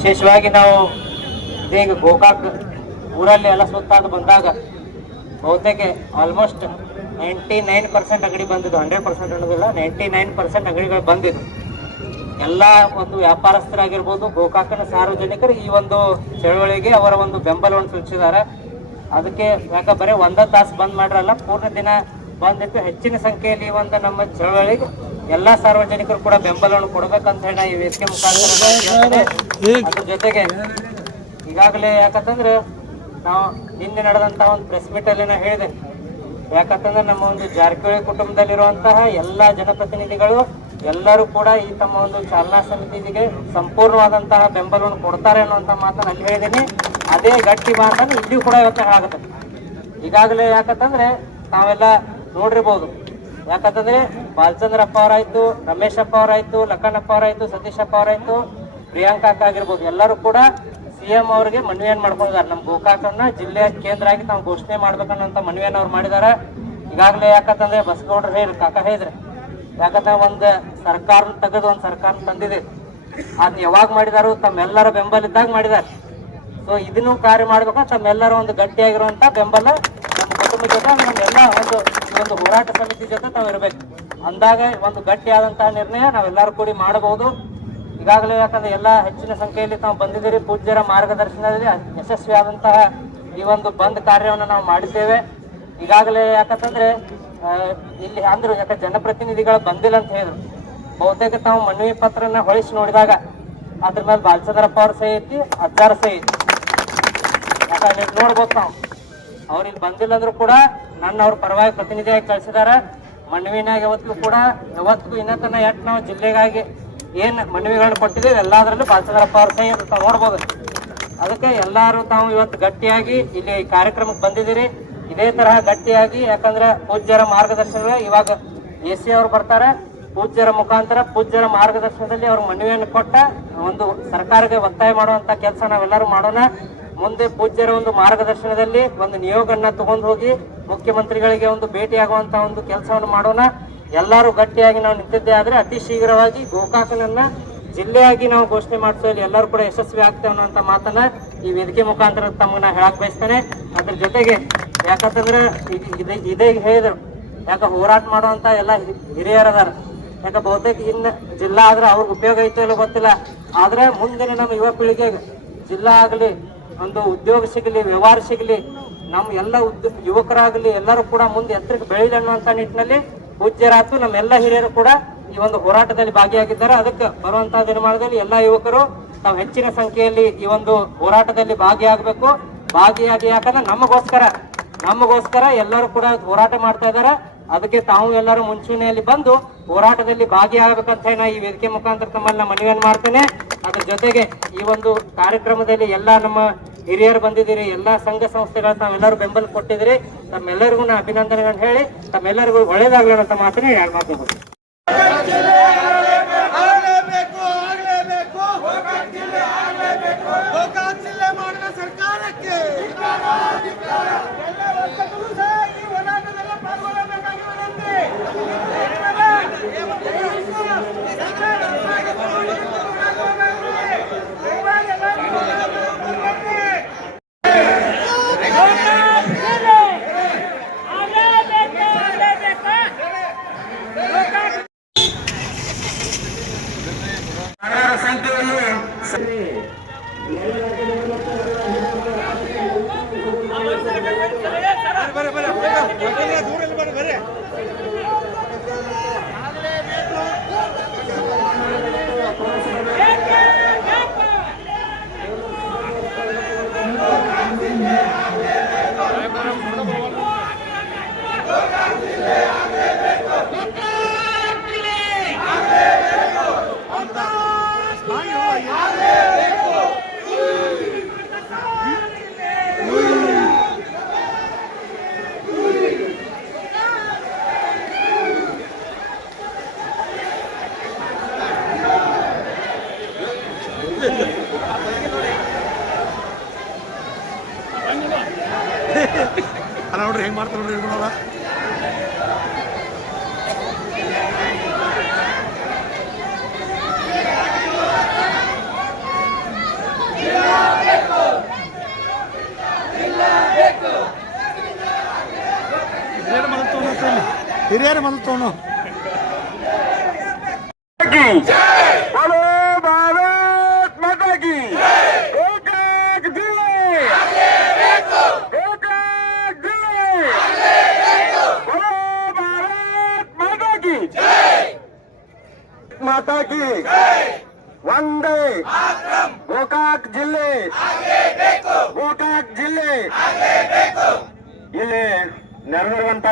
ವಿಶೇಷವಾಗಿ ನಾವು ಈಗ ಗೋಕಾಕ್ ಊರಲ್ಲಿ ಎಲ್ಲ ಸುತ್ತಾದ ಬಂದಾಗ ಬಹುತೇಕ ಆಲ್ಮೋಸ್ಟ್ 99% ಅಂಗಡಿ ಬಂದಿದ್ದು, 100% ಅನ್ನೋದಿಲ್ಲ, 99% ಅಂಗಡಿಗಳು ಬಂದಿದ್ದು. ಎಲ್ಲ ಒಂದು ವ್ಯಾಪಾರಸ್ಥರಾಗಿರ್ಬೋದು, ಗೋಕಾಕನ ಸಾರ್ವಜನಿಕರು ಈ ಒಂದು ಚಳವಳಿಗೆ ಅವರ ಒಂದು ಬೆಂಬಲವನ್ನು ಸೂಚಿಸಿದ್ದಾರೆ. ಅದಕ್ಕೆ ಯಾಕೆ ಬರೀ ಒಂದೇ ತಾಸು ಬಂದ್ ಮಾಡ್ರಲ್ಲ, ಪೂರ್ಣ ದಿನ ಬಂದಿತ್ತು. ಹೆಚ್ಚಿನ ಸಂಖ್ಯೆಯಲ್ಲಿ ಈ ಒಂದು ನಮ್ಮ ಚಳವಳಿಗೆ ಎಲ್ಲ ಸಾರ್ವಜನಿಕರು ಕೂಡ ಬೆಂಬಲವನ್ನು ಕೊಡ್ಬೇಕಂತ ಹೇಳಿ ಈ ವೇದಿಕೆ ಮುಖಾಂತರ. ಅದ್ರ ಜೊತೆಗೆ ಈಗಾಗಲೇ ಯಾಕಂತಂದ್ರೆ ನಾವು ನಿನ್ನೆ ನಡೆದಂತಹ ಒಂದು ಪ್ರೆಸ್ ಮೀಟ್ ಅಲ್ಲಿ ನಾ ಹೇಳಿದೆ, ಯಾಕಂತಂದ್ರೆ ನಮ್ಮ ಒಂದು ಜಾರಕಿಹೊಳಿ ಕುಟುಂಬದಲ್ಲಿರುವಂತಹ ಎಲ್ಲ ಜನಪ್ರತಿನಿಧಿಗಳು ಎಲ್ಲರೂ ಕೂಡ ಈ ತಮ್ಮ ಒಂದು ಚಾಲನಾ ಸಮಿತಿಗೆ ಸಂಪೂರ್ಣವಾದಂತಹ ಬೆಂಬಲವನ್ನು ಕೊಡ್ತಾರೆ ಅನ್ನುವಂಥ ಮಾತನ್ನು ಅಲ್ಲಿ ಹೇಳಿದ್ದೀನಿ. ಅದೇ ಗಟ್ಟಿ ಮಾತನ್ನು ಇಲ್ಲಿಯೂ ಕೂಡ ಇವತ್ತು ಹೇಳಾಗುತ್ತೆ. ಈಗಾಗಲೇ ಯಾಕಂತಂದ್ರೆ ತಾವೆಲ್ಲ ನೋಡಿರ್ಬೋದು, ಯಾಕಂತಂದ್ರೆ ಬಾಲಚಂದ್ರಪ್ಪ ಅವರಾಯ್ತು, ರಮೇಶಪ್ಪ ಅವರಾಯ್ತು, ಲಕ್ಕಣ್ಣಪ್ಪ ಅವರಾಯ್ತು, ಸತೀಶಪ್ಪ ಅವರಾಯ್ತು, ಪ್ರಿಯಾಂಕಾ ಆಗಿರ್ಬೋದು, ಎಲ್ಲರೂ ಕೂಡ CM ಅವರಿಗೆ ಮನವಿಯನ್ನು ಮಾಡ್ಕೊಂಡಿದ್ದಾರೆ. ನಮ್ಮ ಗೋಕಾಕನ್ನ ಜಿಲ್ಲೆಯ ಕೇಂದ್ರ ಆಗಿ ನಾವು ಘೋಷಣೆ ಮಾಡ್ಬೇಕನ್ನೋಂಥ ಮನವಿಯನ್ನು ಅವ್ರು ಮಾಡಿದ್ದಾರೆ. ಈಗಾಗಲೇ ಯಾಕಂತಂದ್ರೆ ಬಸಗೌಡರು ಹೇಳಿ ಕಾಕ ಹೇಳಿದ್ರೆ, ಯಾಕಂದ್ರೆ ಒಂದು ಸರ್ಕಾರ ತೆಗೆದು ಒಂದು ಸರ್ಕಾರ ತಂದಿದೆ, ಅದನ್ನ ಯಾವಾಗ ಮಾಡಿದಾರು ತಮ್ಮೆಲ್ಲರ ಬೆಂಬಲ ಇದ್ದಾಗ ಮಾಡಿದ್ದಾರೆ. ಸೊ ಇದನ್ನು ಕಾರ್ಯ ಮಾಡ್ಬೇಕು, ತಮ್ಮೆಲ್ಲರ ಒಂದು ಗಟ್ಟಿಯಾಗಿರುವಂತ ಬೆಂಬಲ ನಮ್ಮ ಕುಟುಂಬ ಜೊತೆ, ನಮ್ಮೆಲ್ಲ ಒಂದು ಹೋರಾಟ ಸಮಿತಿ ಜೊತೆ ತಾವು ಇರಬೇಕು. ಅಂದಾಗ ಒಂದು ಗಟ್ಟಿಯಾದಂತಹ ನಿರ್ಣಯ ನಾವೆಲ್ಲರೂ ಕೂಡಿ ಮಾಡಬಹುದು. ಈಗಾಗಲೇ ಯಾಕಂದ್ರೆ ಎಲ್ಲ ಹೆಚ್ಚಿನ ಸಂಖ್ಯೆಯಲ್ಲಿ ತಾವು ಬಂದಿದ್ದೀರಿ. ಪೂಜ್ಯರ ಮಾರ್ಗದರ್ಶನದಲ್ಲಿ ಯಶಸ್ವಿಯಾದಂತಹ ಈ ಒಂದು ಬಂದ್ ಕಾರ್ಯವನ್ನು ನಾವು ಮಾಡಿದ್ದೇವೆ. ಈಗಾಗಲೇ ಯಾಕಂತಂದ್ರೆ ಇಲ್ಲಿ ಅಂದ್ರು ಯಾಕೆ ಜನಪ್ರತಿನಿಧಿಗಳು ಬಂದಿಲ್ಲ ಅಂತ ಹೇಳಿದ್ರು. ಬಹುತೇಕ ತಾವು ಮನವಿ ಪತ್ರನ ಹೊಳಿಸಿ ನೋಡಿದಾಗ ಅದ್ರ ಮೇಲೆ ಬಾಲಚಂದ್ರಪ್ಪ ಅವ್ರ ಸಹಿ ಐತಿ, ಅಜ್ಜಾರ ಸಹಿ ಐತಿ. ಯಾಕಂದ್ರೆ ನೋಡ್ಬೋದು ನಾವು ಅವ್ರು ಇಲ್ಲಿ ಬಂದಿಲ್ಲ ಅಂದ್ರೂ ಕೂಡ ನನ್ನ ಅವ್ರ ಪರವಾಗಿ ಪ್ರತಿನಿಧಿಯಾಗಿ ಕಳಿಸಿದಾರ. ಮನವಿನಾಗ ಯಾವತ್ತಿಗೂ ಇನ್ನತನ ಎಟ್ ನಾವು ಜಿಲ್ಲೆಗಾಗಿ ಏನ್ ಮನವಿಗಳನ್ನ ಕೊಟ್ಟಿದ್ದೀವಿ ಎಲ್ಲಾದ್ರಲ್ಲೂ ಬಾಲಚಂದ್ರಪ್ಪ ಅವ್ರ ಸಹಿ ತಾವು ನೋಡ್ಬೋದು. ಅದಕ್ಕೆ ಎಲ್ಲಾರು ತಾವು ಇವತ್ತು ಗಟ್ಟಿಯಾಗಿ ಇಲ್ಲಿ ಕಾರ್ಯಕ್ರಮಕ್ಕೆ ಬಂದಿದ್ದೀರಿ. ಇದೇ ತರಹ ಗಟ್ಟಿಯಾಗಿ, ಯಾಕಂದ್ರೆ ಪೂಜ್ಯರ ಮಾರ್ಗದರ್ಶನ ಇವಾಗ AC ಅವ್ರು ಬರ್ತಾರೆ, ಪೂಜ್ಯರ ಮುಖಾಂತರ ಪೂಜ್ಯರ ಮಾರ್ಗದರ್ಶನದಲ್ಲಿ ಅವ್ರ ಮನವಿಯನ್ನು ಕೊಟ್ಟ ಒಂದು ಸರ್ಕಾರಕ್ಕೆ ಒತ್ತಾಯ ಮಾಡುವಂತ ಕೆಲಸ ನಾವೆಲ್ಲರೂ ಮಾಡೋಣ. ಮುಂದೆ ಪೂಜ್ಯರ ಒಂದು ಮಾರ್ಗದರ್ಶನದಲ್ಲಿ ಒಂದು ನಿಯೋಗನ್ನ ತಗೊಂಡು ಹೋಗಿ ಮುಖ್ಯಮಂತ್ರಿಗಳಿಗೆ ಒಂದು ಭೇಟಿಯಾಗುವಂತ ಒಂದು ಕೆಲಸವನ್ನು ಮಾಡೋಣ. ಎಲ್ಲರೂ ಗಟ್ಟಿಯಾಗಿ ನಾವು ನಿಂತಿದ್ದೇ ಆದ್ರೆ ಅತಿ ಶೀಘ್ರವಾಗಿ ಗೋಕಾಕನನ್ನ ಜಿಲ್ಲೆಯಾಗಿ ನಾವು ಘೋಷಣೆ ಮಾಡಿಸುವಲ್ಲಿ ಎಲ್ಲರೂ ಕೂಡ ಯಶಸ್ವಿ ಆಗ್ತೇವೆ ಅನ್ನೋಂಥ ಮಾತನ್ನ ಈ ವೇದಿಕೆ ಮುಖಾಂತರ ತಮ್ಮನ್ನ ಹೇಳಕ್ ಬಯಸ್ತೇನೆ. ಅದ್ರ ಜೊತೆಗೆ ಯಾಕಂತಂದ್ರೆ ಇದೇ ಹೇಳಿದ್ರು, ಯಾಕ ಹೋರಾಟ ಮಾಡುವಂತ ಎಲ್ಲ ಹಿರಿಯರದಾರ. ಯಾಕ ಬಹುತೇಕ ಇನ್ನು ಜಿಲ್ಲಾ ಆದ್ರೆ ಅವ್ರಿಗೆ ಉಪಯೋಗ ಐತೋ ಇಲ್ಲ ಗೊತ್ತಿಲ್ಲ, ಆದ್ರೆ ಮುಂದಿನ ನಮ್ಮ ಯುವ ಪೀಳಿಗೆಗೆ ಜಿಲ್ಲಾ ಆಗಲಿ, ಒಂದು ಉದ್ಯೋಗ ಸಿಗಲಿ, ವ್ಯವಹಾರ ಸಿಗಲಿ, ನಮ್ಮ ಎಲ್ಲ ಯುವಕರಾಗಲಿ ಎಲ್ಲರೂ ಕೂಡ ಮುಂದೆ ಎತ್ತರಕ್ಕೆ ಬೆಳೀಲಿ ಅನ್ನುವಂಥ ನಿಟ್ಟಿನಲ್ಲಿ ಪೂಜ್ಯರಾತು ನಮ್ಮೆಲ್ಲ ಹಿರಿಯರು ಕೂಡ ಈ ಒಂದು ಹೋರಾಟದಲ್ಲಿ ಭಾಗಿಯಾಗಿದ್ದಾರೆ. ಅದಕ್ಕೆ ಬರುವಂತಹ ದಿನಮಾನದಲ್ಲಿ ಎಲ್ಲ ಯುವಕರು ತಾವು ಹೆಚ್ಚಿನ ಸಂಖ್ಯೆಯಲ್ಲಿ ಈ ಒಂದು ಹೋರಾಟದಲ್ಲಿ ಭಾಗಿಯಾಗಬೇಕು. ಭಾಗಿಯಾಗಿ ಯಾಕಂದ್ರೆ ನಮಗೋಸ್ಕರ ಎಲ್ಲರೂ ಕೂಡ ಹೋರಾಟ ಮಾಡ್ತಾ ಇದ್ದಾರೆ. ಅದಕ್ಕೆ ತಾವು ಎಲ್ಲರೂ ಮುಂಚೂಣಿಯಲ್ಲಿ ಬಂದು ಹೋರಾಟದಲ್ಲಿ ಭಾಗಿಯಾಗಬೇಕಂತ ಹೇಳಿ ನಾ ಈ ವೇದಿಕೆ ಮುಖಾಂತರ ತಮ್ಮನ್ನ ಮನವಿಯನ್ನು ಮಾಡ್ತೇನೆ. ಅದ್ರ ಜೊತೆಗೆ ಈ ಒಂದು ಕಾರ್ಯಕ್ರಮದಲ್ಲಿ ಎಲ್ಲ ನಮ್ಮ ಹಿರಿಯರು ಬಂದಿದ್ದೀರಿ, ಎಲ್ಲಾ ಸಂಘ ಸಂಸ್ಥೆಗಳು ತಾವೆಲ್ಲರೂ ಬೆಂಬಲ ಕೊಟ್ಟಿದ್ದೀರಿ. ತಮ್ಮೆಲ್ಲರಿಗೂ ನಾ ಅಭಿನಂದನೆಗಳನ್ನು ಹೇಳಿ ತಮ್ಮೆಲ್ಲರಿಗೂ ಒಳ್ಳೇದಾಗಲಿ ಅಂತ ಮಾತನ್ನ ಯಾರು ಮಾತಾಡ್ಬೋದು. ಅಲ್ಲ ನೋಡ್ರಿ ಹೆಂಗೆ ಮಾಡ್ತಾರೆ ನೋಡ್ರಿ ಇವ್ರನ್ನ. ಹಿರಿಯರು ಮೊದಲು ತೊಗೊಂಡು बोलो भारत माता की एक एक दिल्ली एक एक दिल्ली बोलो भारत माता की माता की वंदे ಗೋಕಾಕ್ ಜಿಲ್ಲೆ ಇಲ್ಲಿ ನೆರವೇರುವಂತ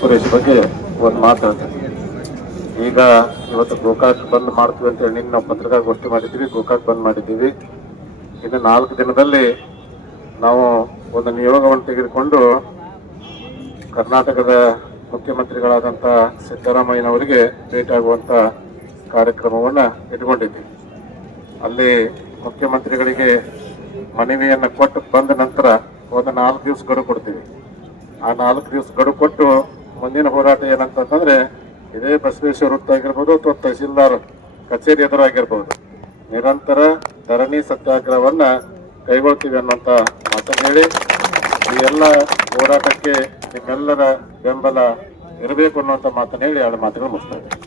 ಸುರೇಶ್ ಬಗ್ಗೆ ಒಂದು ಮಾತಾಡ್ತೀನಿ. ಈಗ ಇವತ್ತು ಗೋಕಾಕ್ ಬಂದ್ ಮಾಡ್ತೀವಿ ಅಂತೇಳಿ ನಿನ್ನ ನಾವು ಪತ್ರಿಕಾಗೋಷ್ಠಿ ಮಾಡಿದ್ದೀವಿ, ಗೋಕಾಕ್ ಬಂದ್ ಮಾಡಿದ್ದೀವಿ. ಇನ್ನು 4 ದಿನದಲ್ಲಿ ನಾವು ಒಂದು ನಿಯೋಗವನ್ನು ತೆಗೆದುಕೊಂಡು ಕರ್ನಾಟಕದ ಮುಖ್ಯಮಂತ್ರಿಗಳಾದಂಥ ಸಿದ್ದರಾಮಯ್ಯನವರಿಗೆ ಭೇಟಿಯಾಗುವಂಥ ಕಾರ್ಯಕ್ರಮವನ್ನು ಇಟ್ಕೊಂಡಿದ್ದೀವಿ. ಅಲ್ಲಿ ಮುಖ್ಯಮಂತ್ರಿಗಳಿಗೆ ಮನವಿಯನ್ನು ಕೊಟ್ಟು ಬಂದ ನಂತರ ಒಂದು 4 ದಿವಸ ಗಡುವು ಕೊಡ್ತೀವಿ. ಆ 4 ದಿವಸ ಗಡುವು ಕೊಟ್ಟು ಮುಂದಿನ ಹೋರಾಟ ಏನಂತಂದ್ರೆ ಇದೇ ಬಸವೇಶ್ವರ ವೃತ್ತ ಆಗಿರ್ಬೋದು ಅಥವಾ ತಹಸೀಲ್ದಾರ್ ಕಚೇರಿ ಎದುರಾಗಿರ್ಬೋದು ನಿರಂತರ ಧರಣಿ ಸತ್ಯಾಗ್ರಹವನ್ನ ಕೈಗೊಳ್ತೀವಿ ಅನ್ನುವಂಥ ಮಾತನ್ನು ಹೇಳಿ ಈ ಎಲ್ಲ ಹೋರಾಟಕ್ಕೆ ನಿಮ್ಮೆಲ್ಲರ ಬೆಂಬಲ ಇರಬೇಕು ಅನ್ನುವಂಥ ಮಾತನ್ನು ಹೇಳಿ 2 ಮಾತುಗಳು ಮುಗಿಸ್ತಾ ಇದ್ದೀನಿ.